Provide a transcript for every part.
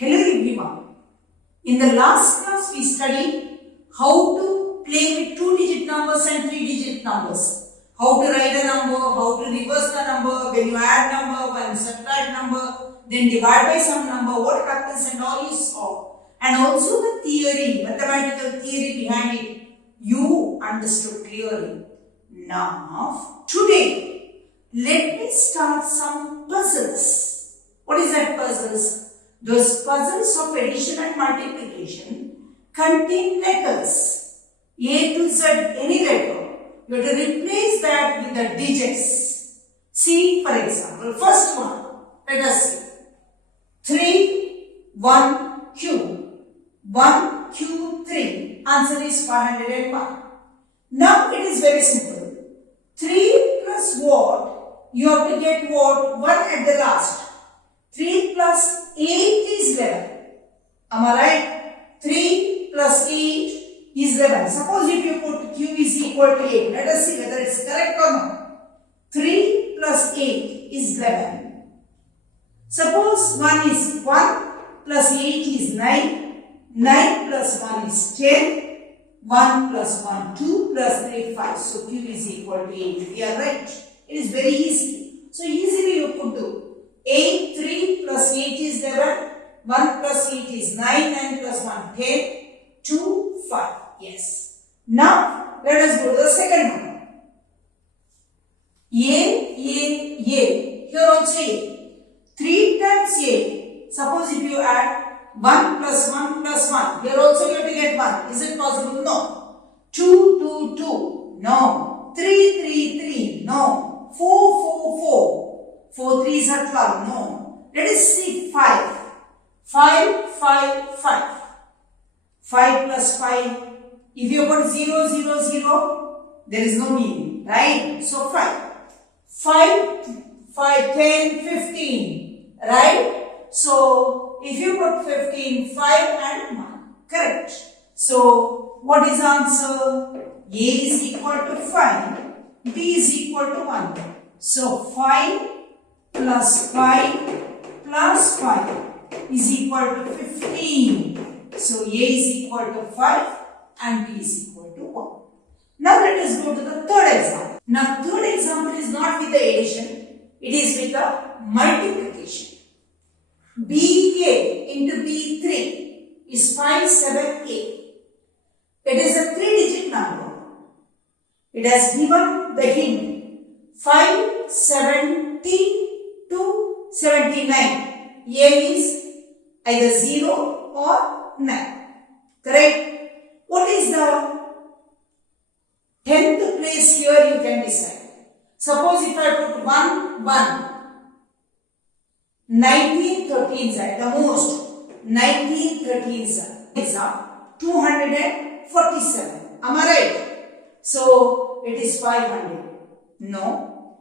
Hello everyone. In the last class we studied how to play with 2-digit numbers and 3-digit numbers. How to write a number, how to reverse the number, when you add number, when you subtract number, then divide by some number, what happens and all you saw. And also the theory, mathematical theory behind it, you understood clearly. Now, today, let me start some puzzles. What is that puzzles? Those puzzles of addition and multiplication contain letters. A to Z, any letter. You have to replace that with the digits. See, for example, first one. Let us see. 3, 1, Q. 1, Q, 3. Answer is 501. Now it is very simple. 3 plus what? You have to get what? 1 at the last. 3 plus 8 is 11. Am I right? 3 plus 8 is 11. Suppose if you put Q is equal to 8. Let us see whether it's correct or not. 3 plus 8 is 11. Suppose 1 is 1 plus 8 is 9. 9 plus 1 is 10. 1 plus 1, 2 plus 3, 5. So Q is equal to 8. We are right. It is very easy. So easily you could do. 8, 3 plus 8 is 11. 1 plus 8 is 9. 9 plus 1, 10. 2, 5. Yes. Now, let us go to the second one. A. Here also A. 3 times A. Suppose if you add 1 plus 1 plus 1. Here also you have to get 1. Is it possible? No. 2, 2, 2. No. 3, 3, 3. No. 4, 4, 4. 4 3s are 12. No. Let us see 5. 5, 5, 5. 5 plus 5. If you put 0, 0, 0, there is no meaning. Right? So 5. 5, 5, 10, 15. Right? So, if you put 15, 5 and 1. Correct. So, what is answer? A is equal to 5. B is equal to 1. So, 5 plus 5 plus 5 is equal to 15. So, A is equal to 5 and B is equal to 1. Now, let us go to the third example. Now, third example is not with the addition. It is with the multiplication. BA into B3 is 57A. It is a 3-digit number. It has given the hint 570 to 79. A is either 0 or 9. Correct? What is the 10th place here you can decide. Suppose if I put 1, 1. 19 13s at the most. 19 13s is 247. Am I right? So it is 500. No.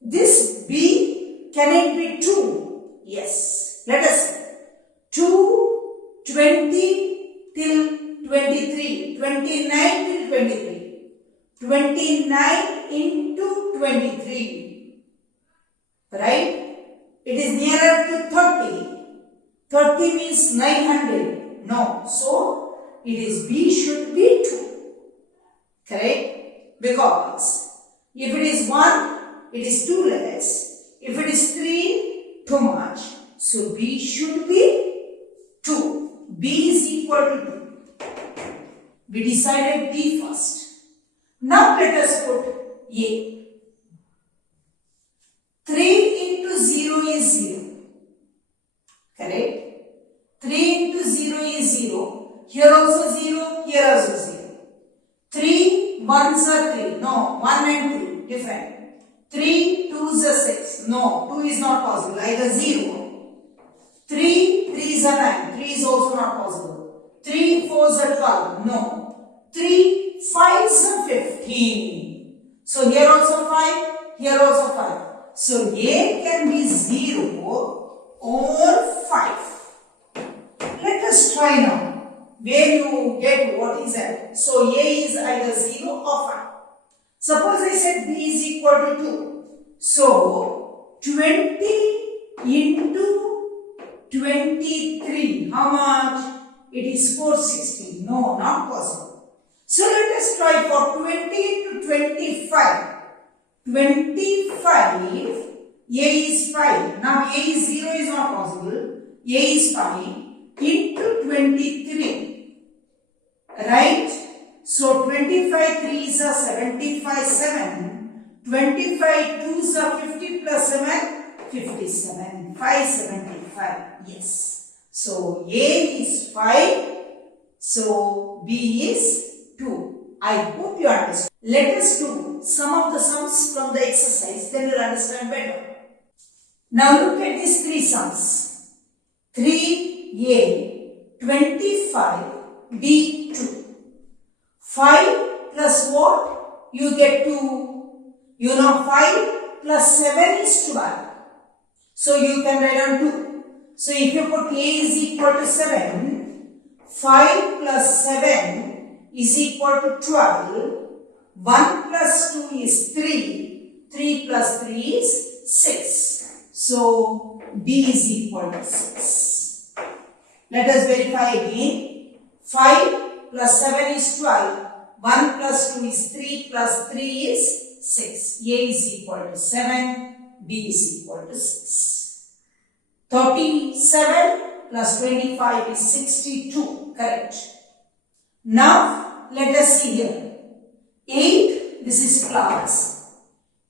This B, can it be 2? Yes. Let us see. 2, 20 till 23. 29 till 23. 29 into 23. Right? It is nearer to 30. 30 means 900. No. So, it is B should be 2. Correct? Because if it is 1, it is 2 less. If it is 3, too much. So, B should be 2. B is equal to 2. We decided B first. Now, let us put A. 3 into 0 is 0. Correct? 3 into 0 is 0. Here also 0, here also 0. 3 1s are 3. No, 1 and 3, different. 3 2s are 6. No, 2 is not possible. Either 0. 3 3s are 9. 3 is also not possible. 3 4s are 12. No. 3 5s are 15. So here also 5, here also 5. So, A can be 0 or 5. Let us try now. Where you get what is that? So, A is either 0 or 5. Suppose I said B is equal to 2. So, 20 into 23. How much? It is 460. No, not possible. So let us try for 20 into 25. 25, A is 5. Now A is 0 is not possible. A is 5 into 23. Right? So 25 3s are 75, 7. 25 2s are 50 plus 7, 57. 575. Yes. So A is 5. So B is 2. I hope you understand. Let us do some of the sums from the exercise, then you will understand better. Now look at these three sums. 3A, 25, B, 2. 5 plus what? You get 2. You know 5 plus 7 is 12. So you can write on 2. So if you put A is equal to 7, 5 plus 7 is equal to 12. 1 plus 2 is 3. 3 plus 3 is 6. So B is equal to 6. Let us verify again. 5 plus 7 is 12. 1 plus 2 is 3 plus 3 is 6. A is equal to 7. B is equal to 6. 37 plus 25 is 62. Correct. Now let us see here. 8, this is class.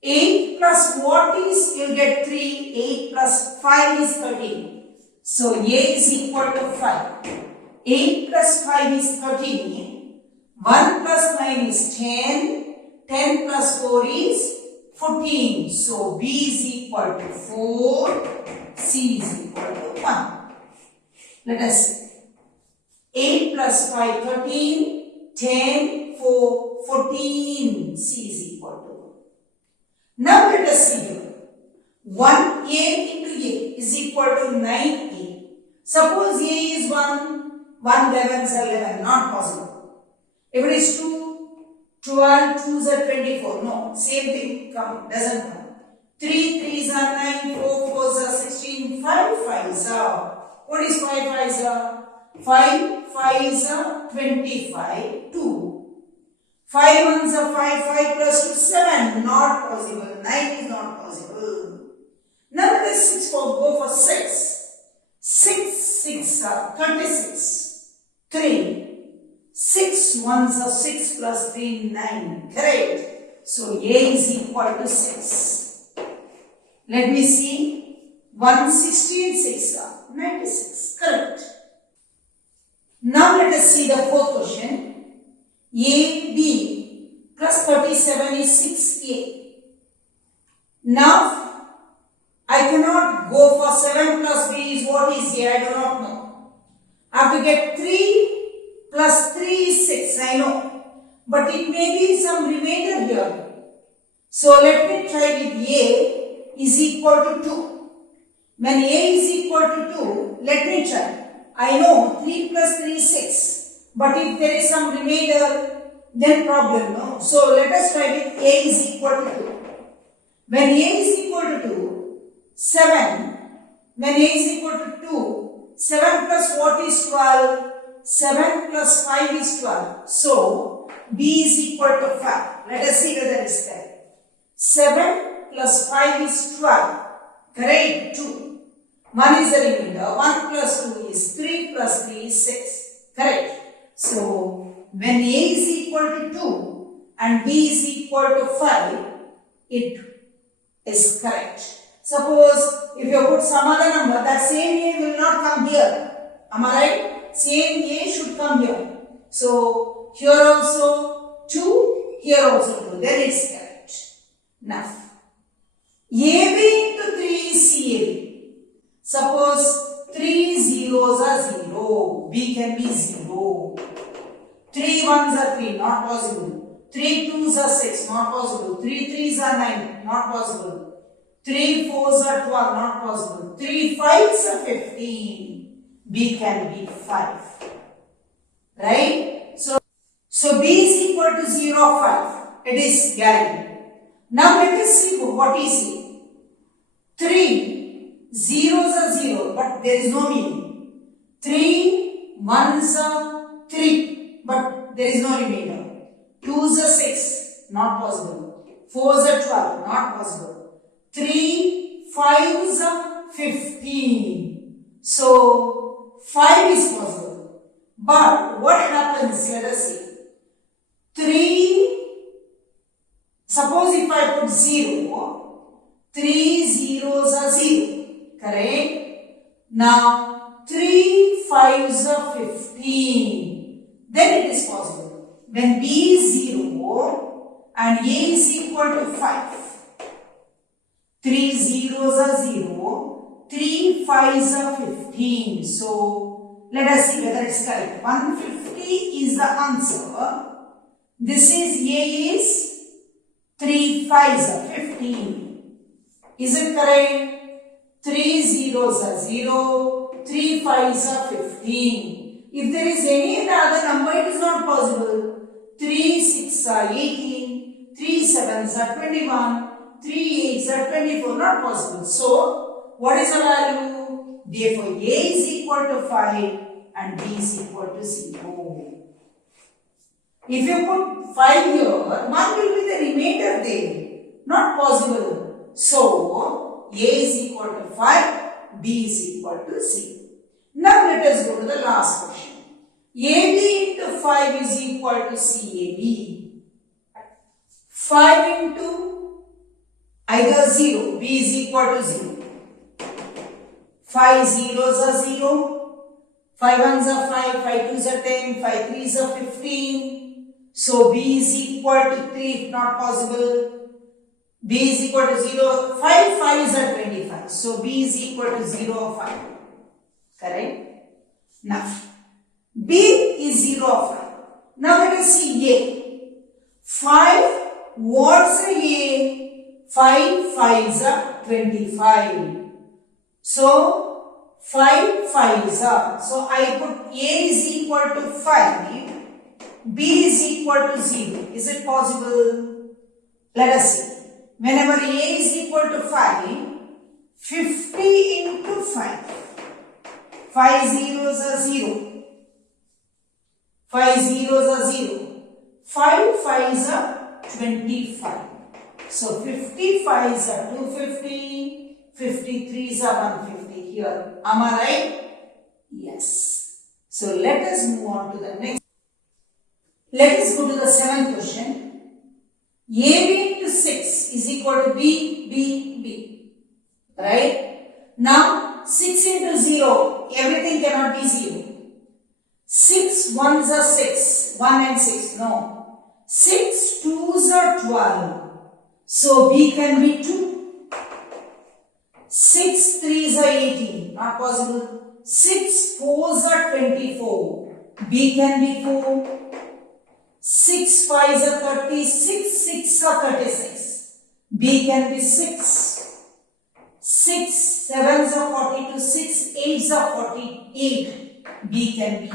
8 plus what is? You will get 3. 8 plus 5 is 13. So A is equal to 5. 8 plus 5 is 13. 1 plus 9 is 10. 10 plus 4 is 14. So B is equal to 4. C is equal to 1. Let us see. 8 plus 5, 13. 10, 4, 14. C is equal to 1. Now let us see here. 1A into A is equal to 9A. Suppose A is 1. 1 11 is 11. Not possible. If it is 2, 12, 2s are 24. No, same thing doesn't come. 3 3s are 9, 4 4s are 16, 5 5s are. What is 5 5s are? 5 5s are 25, 2. 5 1s are 5, 5 plus 2, 7. Not possible. 9 is not possible. Now let us go for 6. 6 6 are 36. 3. 6 1s are 6 plus 3, 9. Correct. So A is equal to 6. Let me see. 116 6 are 96. Correct. Now let us see the fourth question. AB plus 37 is 6A. Now I cannot go for 7 plus B is what is A? I do not know. I have to get 3 plus 3 is 6. I know. But it may be some remainder here. So let me try with A is equal to 2. When A is equal to 2, let me try. I know 3 plus 3 is 6. But if there is some remainder, then problem, no? So let us try with A is equal to 2. When A is equal to 2, 7. When A is equal to 2, 7 plus what is 12? 7 plus 5 is 12. So B is equal to 5. Let us see whether it is correct. 7 plus 5 is 12. Correct? 2. 1 is the remainder. 1 plus 2 is 3 plus 3 is 6. Correct? So when A is equal to 2 and B is equal to 5, it is correct. Suppose if you put some other number, that same A will not come here. Am I right? Same A should come here. So here also 2, here also 2. Then it's correct. Now, AB into 3 is CAB. Suppose 3 zeros are 0. B can be 0. 3 1s are 3. Not possible. 3 2s are 6. Not possible. 3 3s are 9. Not possible. 3 4s are 12. Not possible. 3 5s are 15. B can be 5. Right? So B is equal to 0 5. It is guaranteed. Now let us see what is it. 3 zeros are 0, but there is no meaning. 3 ones are 3, but there is no remainder. 2s are 6, not possible. 4s are 12, not possible. 3 5s are 15. So 5 is possible. But what happens? Let us see. 3, suppose if I put 0, 3 zeros are 0, correct? Now 3 5s are 15. Then it is possible. When B is 0 and A is equal to 5, 3 zeros are 0, 3 5s are 15. So let us see whether it's correct. 150 is the answer. This is A is 3 5s are 15. Is it correct? 3 zeros are 0, 3 5s are 15. If there is any other number, it is not possible. 3 6 are 18, 3 7s are 21, 3 8s are 24, not possible. So, what is the value? Therefore, A is equal to 5 and B is equal to 0. If you put 5 here, 1 will be the remainder there. Not possible. So, A is equal to 5, B is equal to 0. Now, let us go to the last question. AB into 5 is equal to CAB. 5 into either 0, B is equal to 0. 5 zeros are 0, 5 ones are 5, 5 twos are 10, 5 threes are 15. So B is equal to 3 if not possible. B is equal to 0, 5 5s are 25. So B is equal to 0 or 5. Correct? Now, B is 0 or 5. Now let us see A. 5, what's A? 5 5s are 25. So, 5 5s are. So, I put A is equal to 5. B is equal to 0. Is it possible? Let us see. Whenever A is equal to 5, 50 into 5. 5 zeros are 0. 5 zeros are 0. 5 5s are 25. So 55s are 250. 53s are 150 here. Am I right? Yes. So let us move on to the next. Let us go to the 7th question. AB into 6 is equal to B. Right? Now 6 into 0, everything cannot be 0. 6 ones are 6, 1 and 6, no. 6 twos are 12, so B can be 2. 6 threes are 18, not possible. 6 fours are 24, B can be 4. 6 5s are 36, 6 are 36, B can be 6. 6 7s are 42, 6 8s are 48, B can be 8.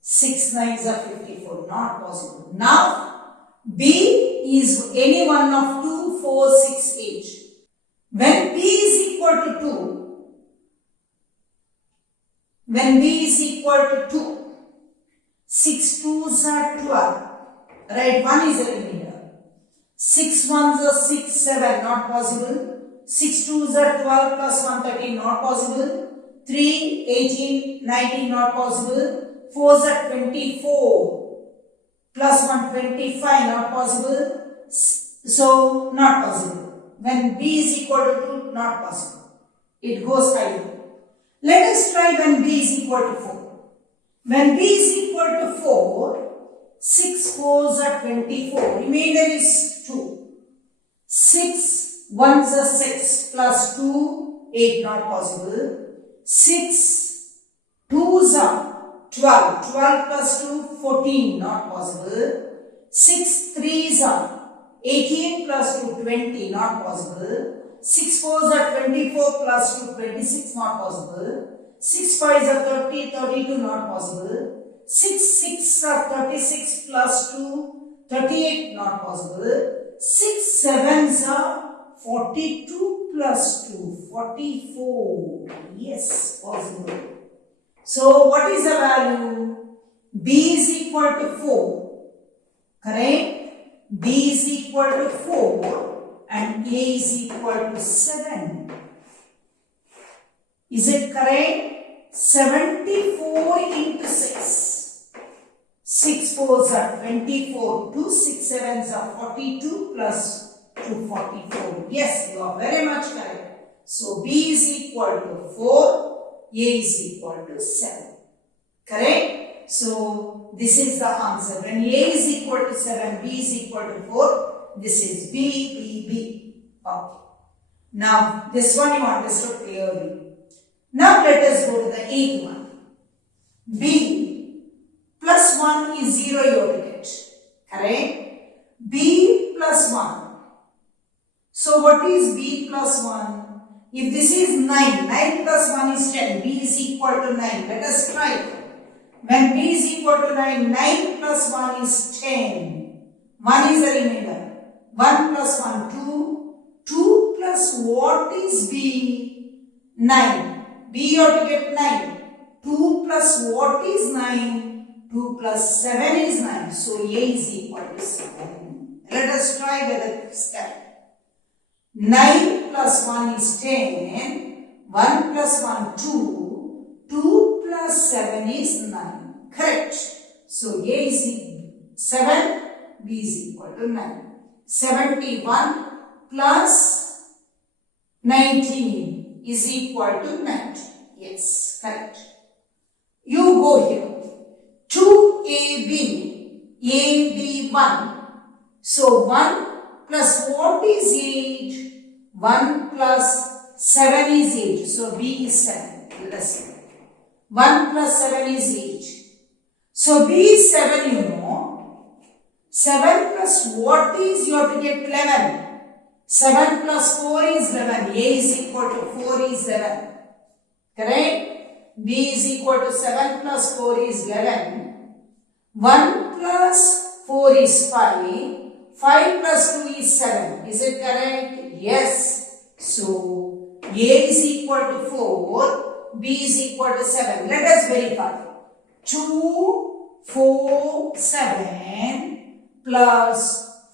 6 9s are 54, not possible. Now, B is any one of 2, 4, 6, 8. When B is equal to 2, 6 2s are 12, right? 1 is a remainder. 6 1s are 6, 7, not possible. 6 2s are 12 plus 1, 13, not possible. 3, 18, 19, not possible. 4s are 24 plus 1, 25, not possible. So, not possible. When B is equal to 2, not possible. It goes either. Let us try when B is equal to 4. When B is equal to 4, 6 4s are 24. Remainder is 2. 6 1s are 6 plus 2, 8, not possible. 6 2s are 12. 12 plus 2, 14, not possible. 6 3s are 18 plus 2, 20, not possible. 6 4s are 24 plus 2, 26, not possible. 6 5s are 30, 32, not possible. 6 6 are 36 plus 2, 38, not possible. 6 7s are 42 plus 2, 44. Yes, possible. So what is the value? B is equal to 4. Correct? B is equal to 4 and A is equal to 7. Is it correct? 74 into 6. 6 4s are 24. 2 6 7s are 42 plus 2 44. Yes, you are very much correct. So B is equal to 4. A is equal to 7. Correct? So this is the answer. When A is equal to 7, B is equal to 4. This is B. Okay. Now this one you understood clearly. Now let us go to the 8th one. B plus 1 is 0 you have to get. Correct? B plus 1. So what is B plus 1? If this is 9, 9 plus 1 is 10. B is equal to 9. Let us try it. When B is equal to 9, 9 plus 1 is 10. 1 is the remainder. 1 plus 1, 2. 2 plus what is B? 9. B you have to get 9. 2 plus what is 9? 2 plus 7 is 9. So A is equal to 7. Let us try whether it's correct. 9 plus 1 is 10. 1 plus 1, 2. 2 plus 7 is 9. Correct. So A is 7. B is equal to 9. 71 plus 19 is equal to 90. Yes, correct. You go here. 2AB, AB1. So 1 plus what is 8? 1 plus 7 is 8. So B is 7. Let us see. 1 plus 7 is 8. So B is 7 you know. 7 plus what is you have to get 11. 7 plus 4 is 11. A is equal to 4 is 11. Correct? B is equal to 7 plus 4 is 11. 1 plus 4 is 5. 5 plus 2 is 7. Is it correct? Yes. So, A is equal to 4. B is equal to 7. Let us verify. 2, 4, 7 plus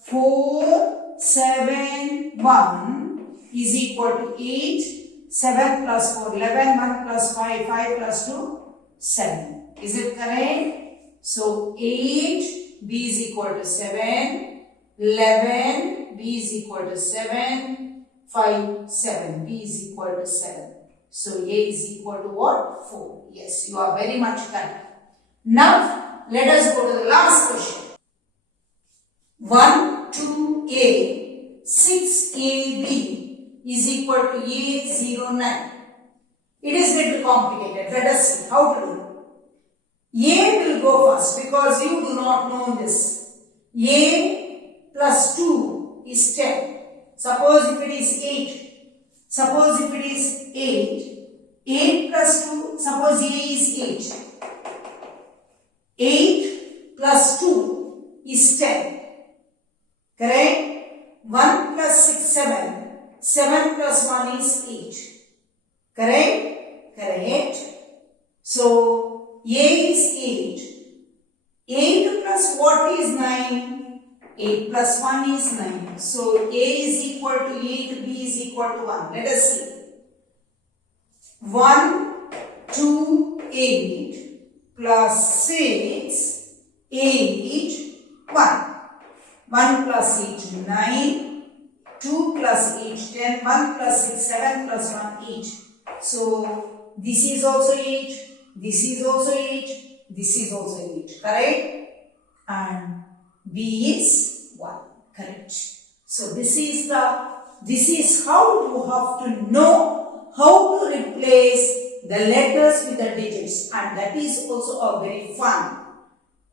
4, 7, 1 is equal to 8. 7 plus 4, 11, 1 plus 5, 5 plus 2, 7. Is it correct? So, 8, B is equal to 7, 11, B is equal to 7, 5, 7, B is equal to 7. So, A is equal to what? 4. Yes, you are very much correct. Now, let us go to the last question. 1, 2A, 6AB is equal to A, 0, 9. It is little complicated. Let us see how to do. A will go first because you do not know this. A plus 2 is 10. Suppose if it is 8. Suppose if it is 8. 8 plus 2, suppose A is 8. 8 plus 2 is 10. Correct? 1 plus 6, 7. 7 plus 1 is 8. Correct? Correct. So, A is 8. 8 plus what is 9? 8 plus 1 is 9. So, A is equal to 8, B is equal to 1. Let us see. 1, 2, 8 plus 6, 8, 1. 1 plus 8, 9. 2 plus 8, 10, 1 plus 6, 7 plus 1, 8. So, this is also 8, this is also 8, this is also 8, correct? And B is 1, correct? So, this is how you have to know how to replace the letters with the digits, and that is also a very fun.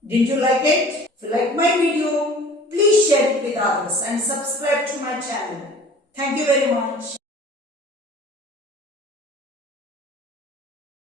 Didn't you like it? If you like my video, please share it with others and subscribe to my channel. Thank you very much.